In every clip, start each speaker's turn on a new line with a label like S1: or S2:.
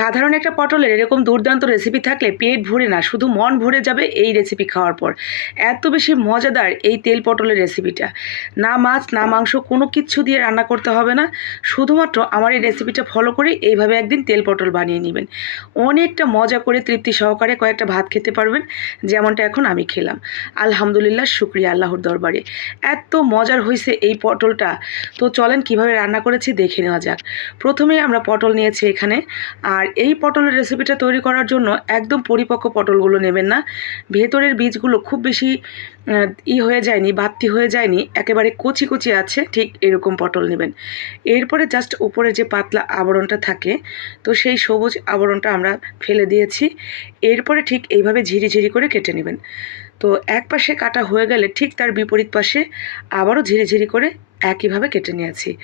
S1: সাধারণ একটা পটলের এরকম দুর্দান্ত রেসিপি থাকলে পেট ভরে না, শুধু মন ভরে যাবে এই রেসিপি খাওয়ার পর। এত বেশি মজাদার এই তেল পটলের রেসিপিটা না মাছ, না মাংস, কোনো কিছু দিয়ে রান্না করতে হবে না। শুধুমাত্র আমার এই রেসিপিটা ফলো করে এইভাবে একদিন তেল পটল বানিয়ে নেবেন। অনেকটা মজা করে তৃপ্তি সহকারে কয়েকটা ভাত খেতে পারবেন, যেমনটা এখন আমি খেলাম। আলহামদুলিল্লাহ, শুক্রিয়া আল্লাহর দরবারে। এত মজার হয়েছে এই পটলটা। তো চলেন কীভাবে রান্না করেছি দেখে নেওয়া যাক। প্রথমেই আমরা পটল নিয়েছি এখানে। আর এই পটলের রেসিপিটা তৈরি করার জন্য একদম পরিপক্ক পটলগুলো নেবেন না। ভেতরের বীজগুলো খুব বেশি ই হয়ে যায়নি বাত্তি হয়ে যায়নি, একেবারে কচি কচি আছে, ঠিক এরকম পটল নেবেন। এরপরে জাস্ট উপরে যে পাতলা আবরণটা থাকে, তো সেই সবুজ আবরণটা আমরা ফেলে দিয়েছি। এরপরে ঠিক এইভাবে ঝিরি ঝিরি করে কেটে নেবেন। তো এক পাশে কাটা হয়ে গেলে ঠিক তার বিপরীত পাশে আবারও ঝিরি ঝিরি করে একইভাবে কেটে নিয়েছি।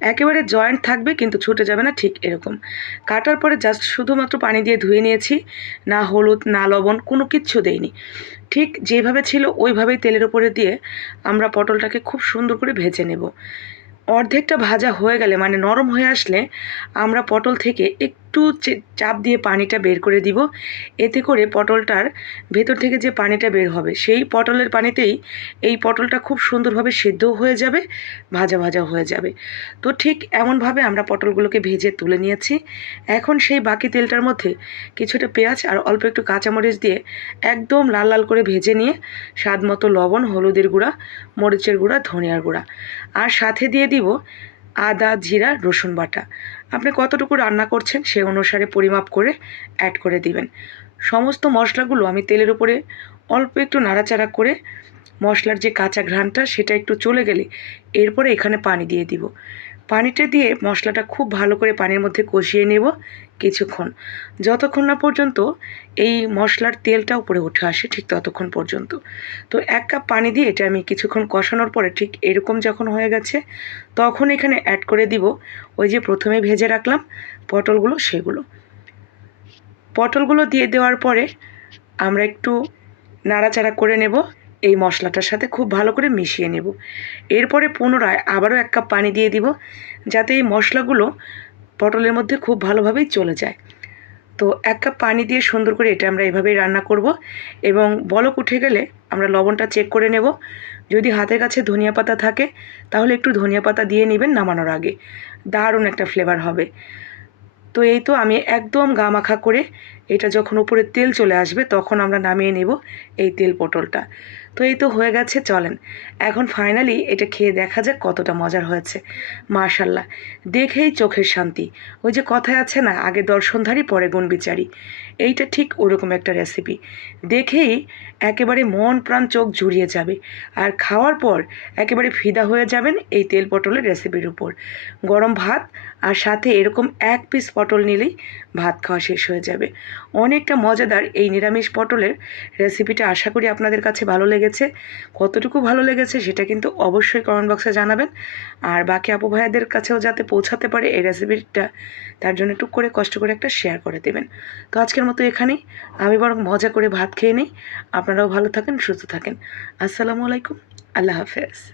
S1: একেবারে জয়েন্ট থাকবে, কিন্তু ছুটে যাবে না ঠিক এরকম। কাটার পরে জাস্ট শুধুমাত্র পানি দিয়ে ধুয়ে নিয়েছি, না হলুদ, না লবণ, কোনো কিচ্ছু দেইনি। ঠিক যেভাবে ছিল, ওইভাবেই তেলের উপরে দিয়ে আমরা পটলটাকে খুব সুন্দর করে ভেজে নেব। অর্ধেকটা ভাজা হয়ে গেলে মানে নরম হয়ে আসলে আমরা পটল থেকে একটু চাপ দিয়ে পানিটা বের করে দিব। এতে করে পটলটার ভেতর থেকে যে পানিটা বের হবে, সেই পটলের পানিতেই এই পটলটা খুব সুন্দরভাবে সেদ্ধ হয়ে যাবে, ভাজা ভাজা হয়ে যাবে। তো ঠিক এমনভাবে আমরা পটলগুলোকে ভেজে তুলে নিয়েছি। এখন সেই বাকি তেলটার মধ্যে কিছুটা পেঁয়াজ আর অল্প একটু কাঁচামরিচ দিয়ে একদম লাল লাল করে ভেজে নিয়ে স্বাদ মতো লবণ, হলুদের গুঁড়া, মরিচের গুঁড়া, ধনিয়ার গুঁড়া। আর সাথে দিয়ে দিব আদা, জিরা, রসুন বাটা। আপনি কতটুকু রান্না করছেন সে অনুসারে পরিমাপ করে অ্যাড করে দিবেন। সমস্ত মশলাগুলো আমি তেলের উপরে অল্প একটু নাড়াচাড়া করে মশলার যে কাঁচা ঘ্রাণটা সেটা একটু চলে গেলে এরপরে এখানে পানি দিয়ে দিব। পানিটা দিয়ে মশলাটা খুব ভালো করে পানির মধ্যে কষিয়ে নেব কিছুক্ষণ। যতক্ষণ না পর্যন্ত এই মশলার তেলটা উপরে উঠে আসে ঠিক ততক্ষণ পর্যন্ত। তো এক কাপ পানি দিয়ে এটা আমি কিছুক্ষণ কষানোর পরে ঠিক এরকম যখন হয়ে গেছে তখন এখানে অ্যাড করে দিব ওই যে প্রথমে ভেজে রাখলাম পটলগুলো সেগুলো। পটলগুলো দিয়ে দেওয়ার পরে আমরা একটু নাড়াচাড়া করে নেব। এই মশলাটার সাথে খুব ভালো করে মিশিয়ে নেব। এরপরে পুনরায় আবারও এক কাপ পানি দিয়ে দিব, যাতে এই মশলাগুলো পটলের মধ্যে খুব ভালোভাবেই চলে যায়। তো এক কাপ পানি দিয়ে সুন্দর করে এটা আমরা এভাবেই রান্না করব এবং বলক উঠে গেলে আমরা লবণটা চেক করে নেব। যদি হাতের কাছে ধনিয়া পাতা থাকে, তাহলে একটু ধনিয়া পাতা দিয়ে নেবেন নামানোর আগে। দারুণ একটা ফ্লেভার হবে। তো এই তো আমি একদম গা মাখা করে এটা যখন উপরে তেল চলে আসবে, তখন আমরা নামিয়ে নেব এই তেল পটলটা। তো এই তো হয়ে গেছে, চলেন। এখন ফাইনালি এটা খেয়ে দেখা যাক কতটা মজার হয়েছে। মাশাল্লাহ দেখেই চোখের শান্তি। ওই যে কথায় আছে না, আগে দর্শনধারী পরে গুণ বিচারি এইটা ঠিক ওরকম একটা রেসিপি দেখেই একেবারে মন প্রাণ চোখ জুড়িয়ে যাবে। আর খাওয়ার পর একেবারে ফিদা হয়ে যাবেন এই তেল পটলের রেসিপির উপর। গরম ভাত আর সাথে এরকম এক পিস পটল নিলেই ভাত খাওয়া শেষ হয়ে যাবে। অনেকটা মজাদার এই নিরামিষ পটলের রেসিপিটা আশা করি আপনাদের কাছে ভালো লেগেছে। কতটুকু ভালো লেগেছে সেটা কিন্তু অবশ্যই কমেন্ট বক্সে জানাবেন। আর বাকি আপু ভাইয়াদের কাছেও যাতে পৌঁছাতে পারে এই রেসিপিটা তার জন্য টুক করে কষ্ট করে একটা শেয়ার করে দেবেন। তো আজকের মতো এখানেই। আমি বরং মজা করে ভাত খেয়ে নিই। আপনারাও ভালো থাকেন, সুস্থ থাকেন। আসসালামু আলাইকুম। আল্লাহ হাফেজ।